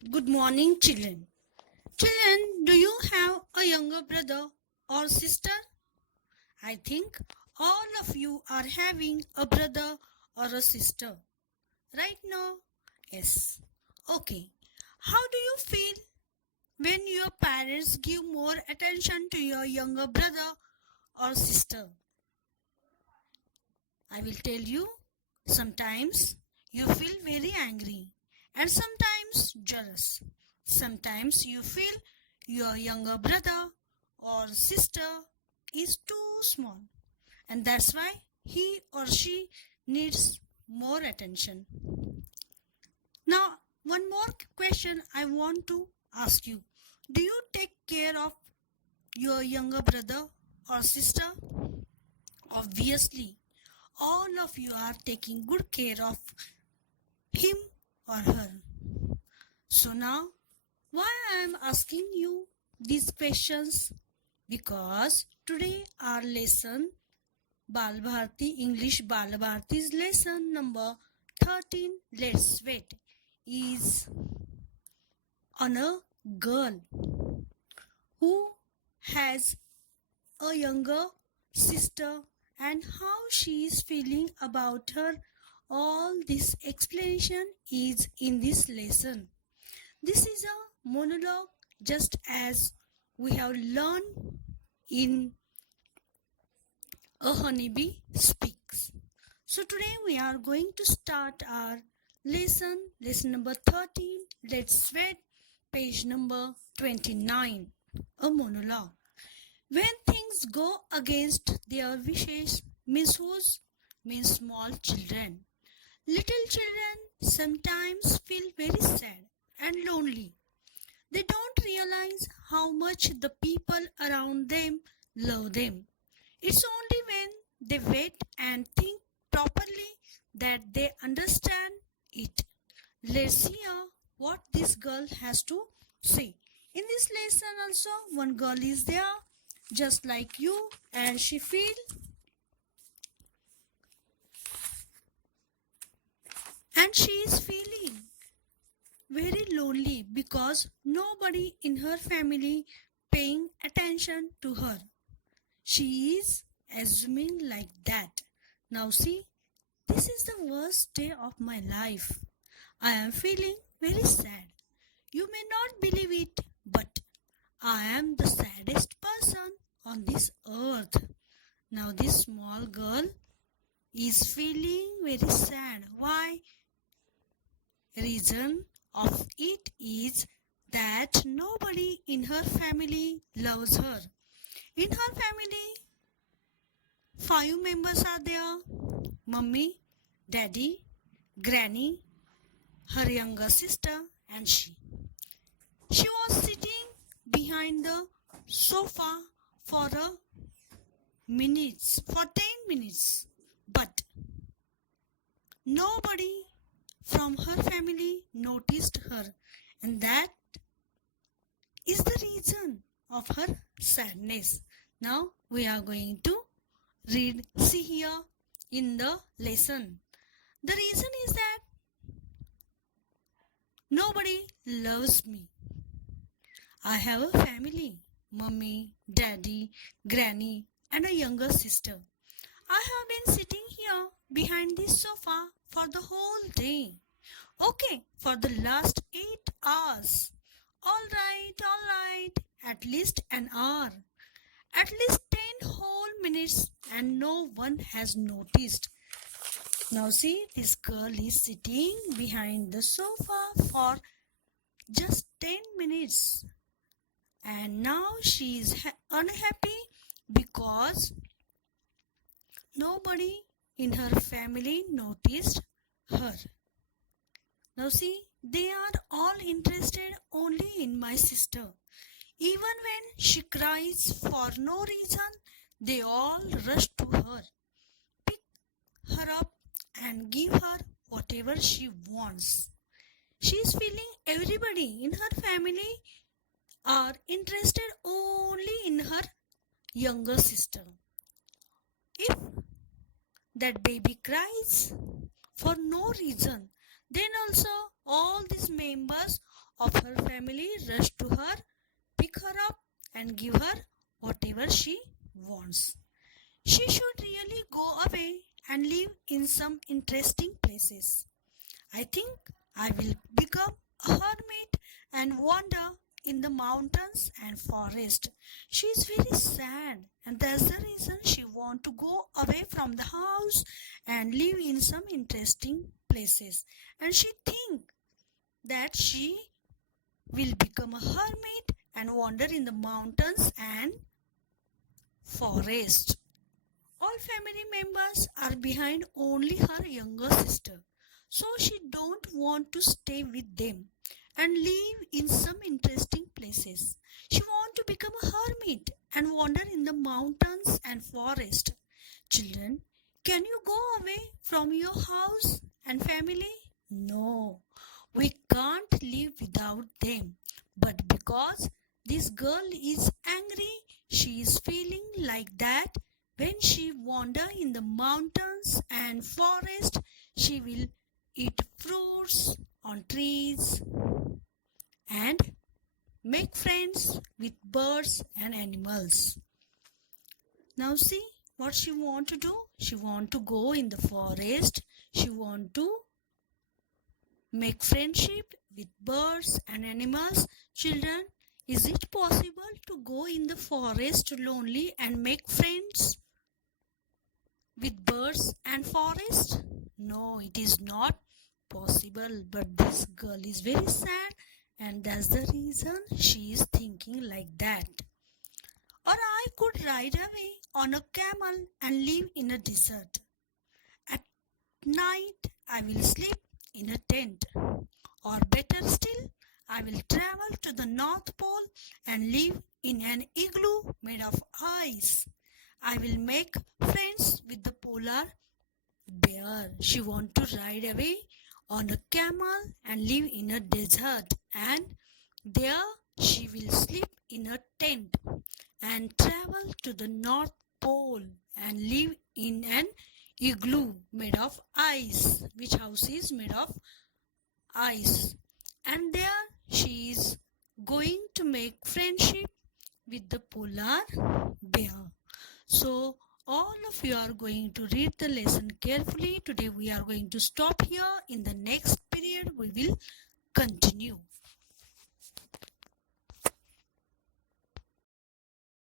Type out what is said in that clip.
Good morning, children. Children, do you have a younger brother or sister? I think all of you are having a brother or a sister. Right now? Yes. Okay. How do you feel when your parents give more attention to your younger brother or sister? I will tell you. Sometimes you feel very angry and sometimes jealous. Sometimes you feel your younger brother or sister is too small and that's why he or she needs more attention. Now, one more question I want to ask you. Do you take care of your younger brother or sister? Obviously, all of you are taking good care of him or her. So now, why I am asking you these questions? Because today our lesson, Bal Bharti English Bal Bharti's lesson number 13, Let's Wait, is on a girl who has a younger sister and how she is feeling about her. All this explanation is in this lesson. This is a monologue just as we have learned in A Honeybee Speaks. So today we are going to start our lesson number 13. Let's read page number 29. A monologue. When things go against their wishes, means whose? Means small children. Little children sometimes feel very sad and lonely. They don't realize how much the people around them love them. It's only when they wait and think properly that they understand it. Let's hear what this girl has to say. In this lesson also one girl is there just like you and she is feeling very lonely because nobody in her family paying attention to her. She is assuming like that. Now see, this is the worst day of my life. I am feeling very sad. You may not believe it, but I am the saddest person on this earth. Now this small girl is feeling very sad. Why? Reason of it is that nobody in her family loves her. In her family, 5 members are there: mummy, daddy, granny, her younger sister, and she. She was sitting behind the sofa for for 10 minutes, but nobody from her family noticed her, and that is the reason of her sadness. Now we are going to see here in the lesson. The reason is that nobody loves me. I have a family, mummy, daddy, granny, and a younger sister. I have been sitting here behind this sofa for the whole day. Okay, for the last 8 hours. Alright, at least an hour. At least 10 whole minutes and no one has noticed. Now see, this girl is sitting behind the sofa for just 10 minutes. And now she is unhappy because nobody in her family noticed her. Now see, they are all interested only in my sister. Even when she cries for no reason, they all rush to her, pick her up and give her whatever she wants. She is feeling everybody in her family are interested only in her younger sister. If that baby cries for no reason, then also all these members of her family rush to her, pick her up, and give her whatever she wants. She should really go away and live in some interesting places. I think I will become a hermit and wander in the mountains and forest. She is very sad, and that's the reason she want to go away from the house and live in some interesting places. And she think that she will become a hermit and wander in the mountains and forest. All family members are behind only her younger sister, so she don't want to stay with them and live in some interesting places. She want to become a hermit and wander in the mountains and forest. Children, can you go away from your house and family? No, we can't live without them. But because this girl is angry, she is feeling like that. When she wander in the mountains and forest, she will eat fruits on trees and make friends with birds and animals. Now see what she want to do. She want to go in the forest. She want to make friendship with birds and animals. Children, is it possible to go in the forest lonely and make friends with birds and forest? No, it is not possible. But this girl is very sad, and that's the reason she is thinking like that. Or I could ride away on a camel and live in a desert. At night I will sleep in a tent. Or better still, I will travel to the North Pole and live in an igloo made of ice. I will make friends with the polar bear. She want to ride away on a camel and live in a desert, and there she will sleep in a tent and travel to the North Pole and live in an igloo made of ice, which house is made of ice. And there she is going to make friendship with the polar bear. So all of you are going to read the lesson carefully. Today we are going to stop here. In the next period we will continue.